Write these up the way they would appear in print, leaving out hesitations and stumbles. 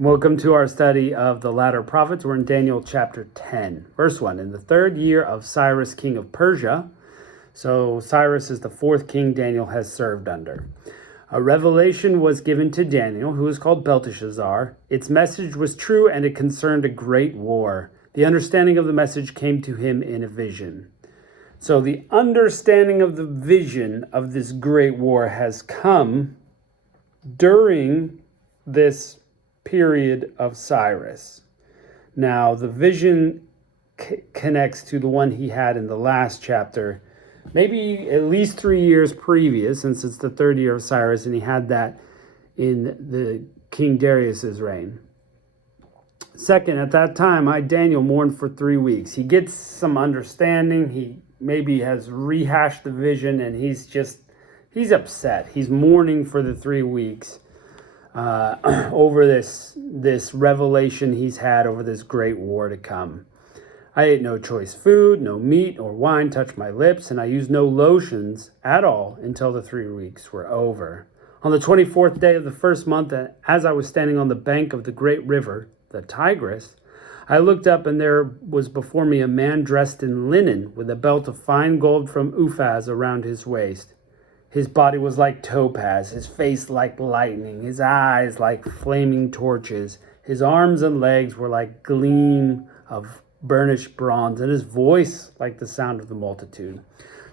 Welcome to our study of the latter prophets. We're in Daniel chapter 10, verse 1. In the 3rd year of Cyrus, king of Persia, so Cyrus is the 4th king Daniel has served under, a revelation was given to Daniel, who is called Belteshazzar. Its message was true, and it concerned a great war. The understanding of the message came to him in a vision. So the understanding of the vision of this great war has come during this period of Cyrus. Now, the vision connects to the one he had in the last chapter, maybe at least 3 years previous, since it's the 3rd year of Cyrus, and he had that in the King Darius's reign. Second, at that time, I, Daniel, mourned for 3 weeks. He gets some understanding. He maybe has rehashed the vision, and he's upset. He's mourning for the 3 weeks. Over this revelation he's had over this great war to come. I ate no choice food, no meat or wine touched my lips, and I used no lotions at all until the 3 weeks were over. On the 24th day of the 1st month, as I was standing on the bank of the great river, the Tigris, I looked up, and there was before me a man dressed in linen, with a belt of fine gold from Uphaz around his waist. His body was like topaz, his face like lightning, his eyes like flaming torches. His arms and legs were like gleam of burnished bronze, and his voice like the sound of the multitude.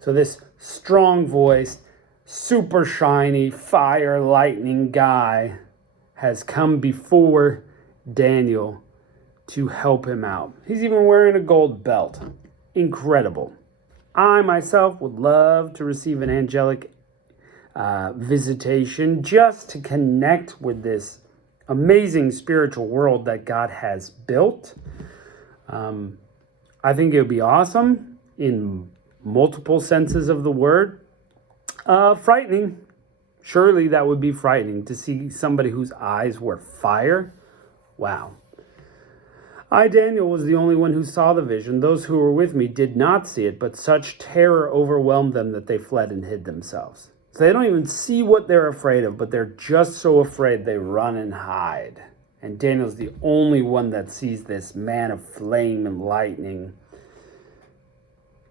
So this strong voiced, super shiny, fire lightning guy has come before Daniel to help him out. He's even wearing a gold belt. Incredible. I myself would love to receive an angelic visitation just to connect with this amazing spiritual world that God has built. I think it would be awesome in multiple senses of the word. Frightening. Surely that would be frightening to see somebody whose eyes were fire. Wow. I, Daniel, was the only one who saw the vision. Those who were with me did not see it, but such terror overwhelmed them that they fled and hid themselves. So they don't even see what they're afraid of, but they're just so afraid they run and hide. And Daniel's the only one that sees this man of flame and lightning.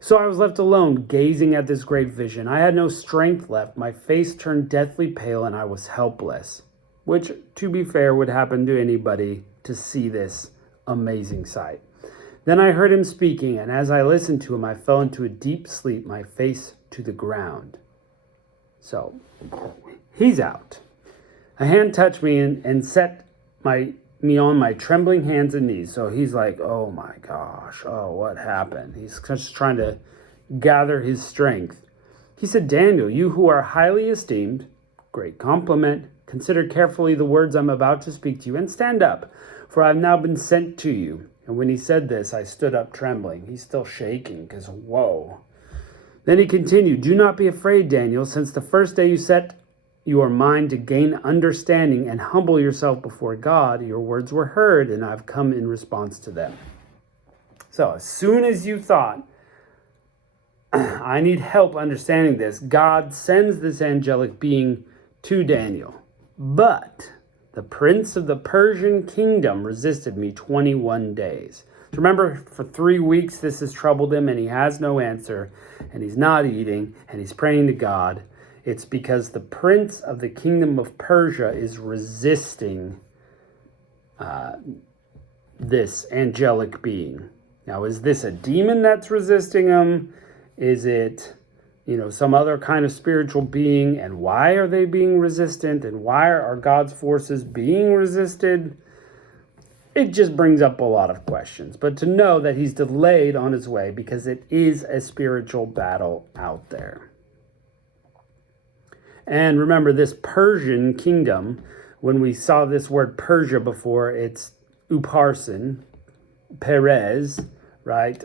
So I was left alone, gazing at this great vision. I had no strength left. My face turned deathly pale, and I was helpless. Which, to be fair, would happen to anybody to see this amazing sight. Then I heard him speaking, and as I listened to him, I fell into a deep sleep, my face to the ground. So, he's out. A hand touched me and set me on my trembling hands and knees. So he's like, oh my gosh, oh, what happened? He's just trying to gather his strength. He said, Daniel, you who are highly esteemed, great compliment, consider carefully the words I'm about to speak to you and stand up, for I have now been sent to you. And when he said this, I stood up trembling. He's still shaking because, whoa. Then he continued, do not be afraid, Daniel, since the first day you set your mind to gain understanding and humble yourself before God, your words were heard, and I've come in response to them. So as soon as you thought, I need help understanding this, God sends this angelic being to Daniel. But the prince of the Persian kingdom resisted me 21 days. So remember, for 3 weeks this has troubled him, and he has no answer, and he's not eating, and he's praying to God. It's because the prince of the kingdom of Persia is resisting this angelic being. Now, is this a demon that's resisting him? Is it, some other kind of spiritual being? And why are they being resistant? And why are God's forces being resisted? It just brings up a lot of questions. But to know that he's delayed on his way because it is a spiritual battle out there. And remember, this Persian kingdom, when we saw this word Persia before, it's Upharsin, Perez, right?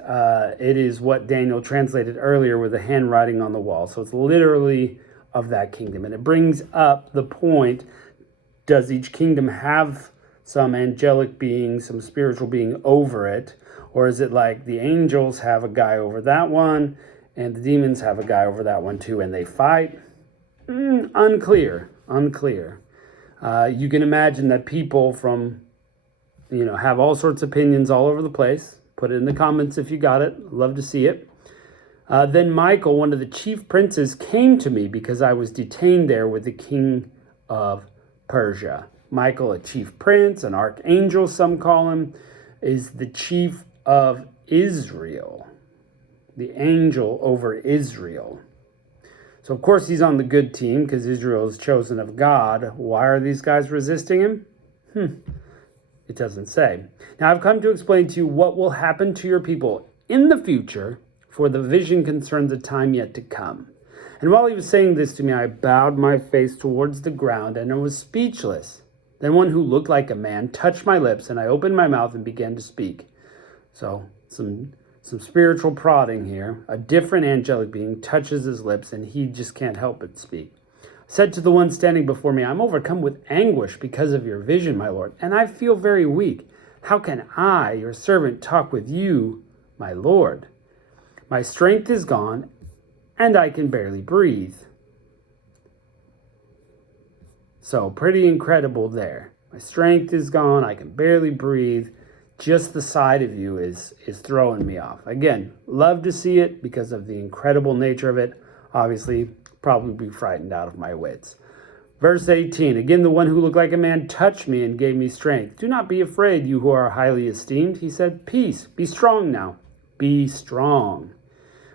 It is what Daniel translated earlier with the handwriting on the wall. So it's literally of that kingdom. And it brings up the point, does each kingdom have some angelic being, some spiritual being over it? Or is it like the angels have a guy over that one and the demons have a guy over that one too, and they fight? Unclear. You can imagine that people from have all sorts of opinions all over the place. Put it in the comments if you got it. Love to see it. Then Michael, one of the chief princes, came to me because I was detained there with the king of Persia. Michael, a chief prince, an archangel, some call him, is the chief of Israel, the angel over Israel. So, of course, he's on the good team because Israel is chosen of God. Why are these guys resisting him? It doesn't say. Now, I've come to explain to you what will happen to your people in the future, for the vision concerns a time yet to come. And while he was saying this to me, I bowed my face towards the ground and I was speechless. Then one who looked like a man touched my lips, and I opened my mouth and began to speak. So, some spiritual prodding here. A different angelic being touches his lips, and he just can't help but speak. I said to the one standing before me, I'm overcome with anguish because of your vision, my Lord, and I feel very weak. How can I, your servant, talk with you, my Lord? My strength is gone, and I can barely breathe. So, pretty incredible there. My strength is gone, I can barely breathe. Just the sight of you is throwing me off. Again, love to see it because of the incredible nature of it. Obviously, probably be frightened out of my wits. Verse 18, again, the one who looked like a man touched me and gave me strength. Do not be afraid, you who are highly esteemed. He said, peace, be strong now. Be strong.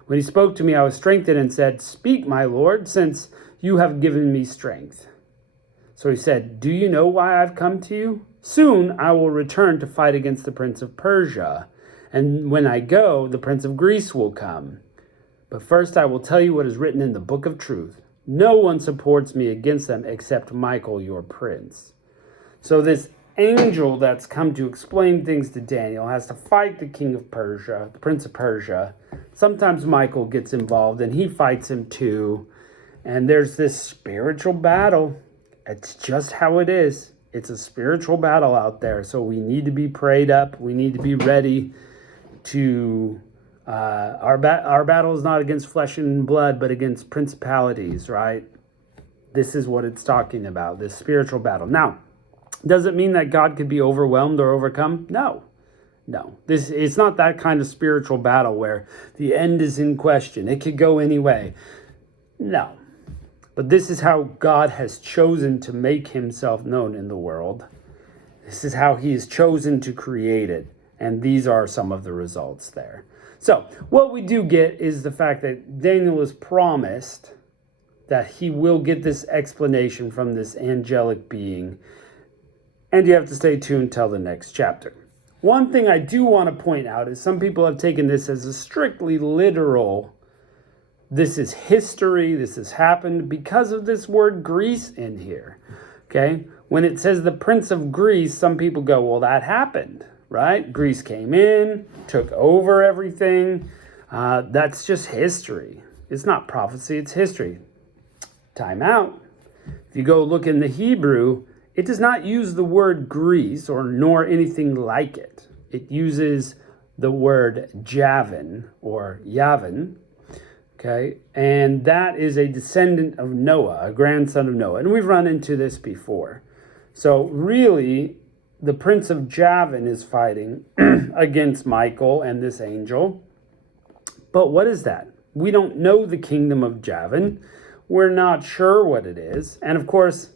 When he spoke to me, I was strengthened and said, speak, my Lord, since you have given me strength. So he said, do you know why I've come to you? Soon I will return to fight against the prince of Persia. And when I go, the prince of Greece will come. But first I will tell you what is written in the book of truth. No one supports me against them except Michael, your prince. So this angel that's come to explain things to Daniel has to fight the king of Persia, the prince of Persia. Sometimes Michael gets involved and he fights him too. And there's this spiritual battle. It's just how it is. It's a spiritual battle out there. So we need to be prayed up. We need to be ready to... Our battle is not against flesh and blood, but against principalities, right? This is what it's talking about, this spiritual battle. Now, does it mean that God could be overwhelmed or overcome? No. It's not that kind of spiritual battle where the end is in question. It could go any way. No. But this is how God has chosen to make himself known in the world. This is how he has chosen to create it. And these are some of the results there. So what we do get is the fact that Daniel is promised that he will get this explanation from this angelic being. And you have to stay tuned till the next chapter. One thing I do want to point out is some people have taken this as a strictly literal, this is history, this has happened because of this word Greece in here. Okay? When it says the prince of Greece, some people go, well, that happened, right? Greece came in, took over everything. That's just history. It's not prophecy, it's history. Time out. If you go look in the Hebrew, it does not use the word Greece or nor anything like it. It uses the word Javin or Yavin. Okay, and that is a descendant of Noah, a grandson of Noah. And we've run into this before. So really, the prince of Javin is fighting against Michael and this angel. But what is that? We don't know the kingdom of Javin. We're not sure what it is. And of course,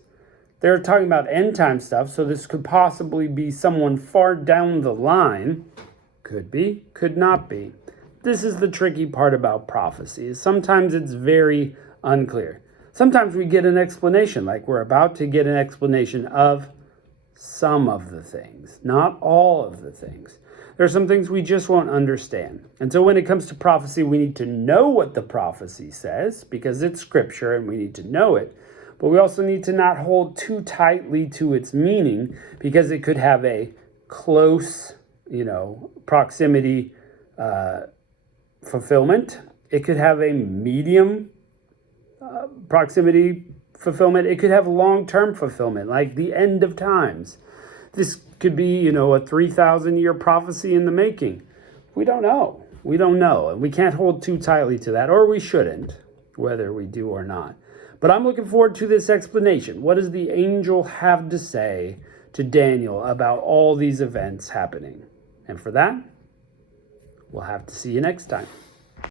they're talking about end time stuff. So this could possibly be someone far down the line. Could be, could not be. This is the tricky part about prophecy. Sometimes it's very unclear. Sometimes we get an explanation, like we're about to get an explanation of some of the things, not all of the things. There are some things we just won't understand. And so when it comes to prophecy, we need to know what the prophecy says because it's scripture and we need to know it. But we also need to not hold too tightly to its meaning because it could have a close, proximity fulfillment. It could have a medium proximity fulfillment. It could have long-term fulfillment, like the end of times. This could be, a 3,000-year prophecy in the making. We don't know. And we can't hold too tightly to that, or we shouldn't, whether we do or not. But I'm looking forward to this explanation. What does the angel have to say to Daniel about all these events happening. And for that, we'll have to see you next time.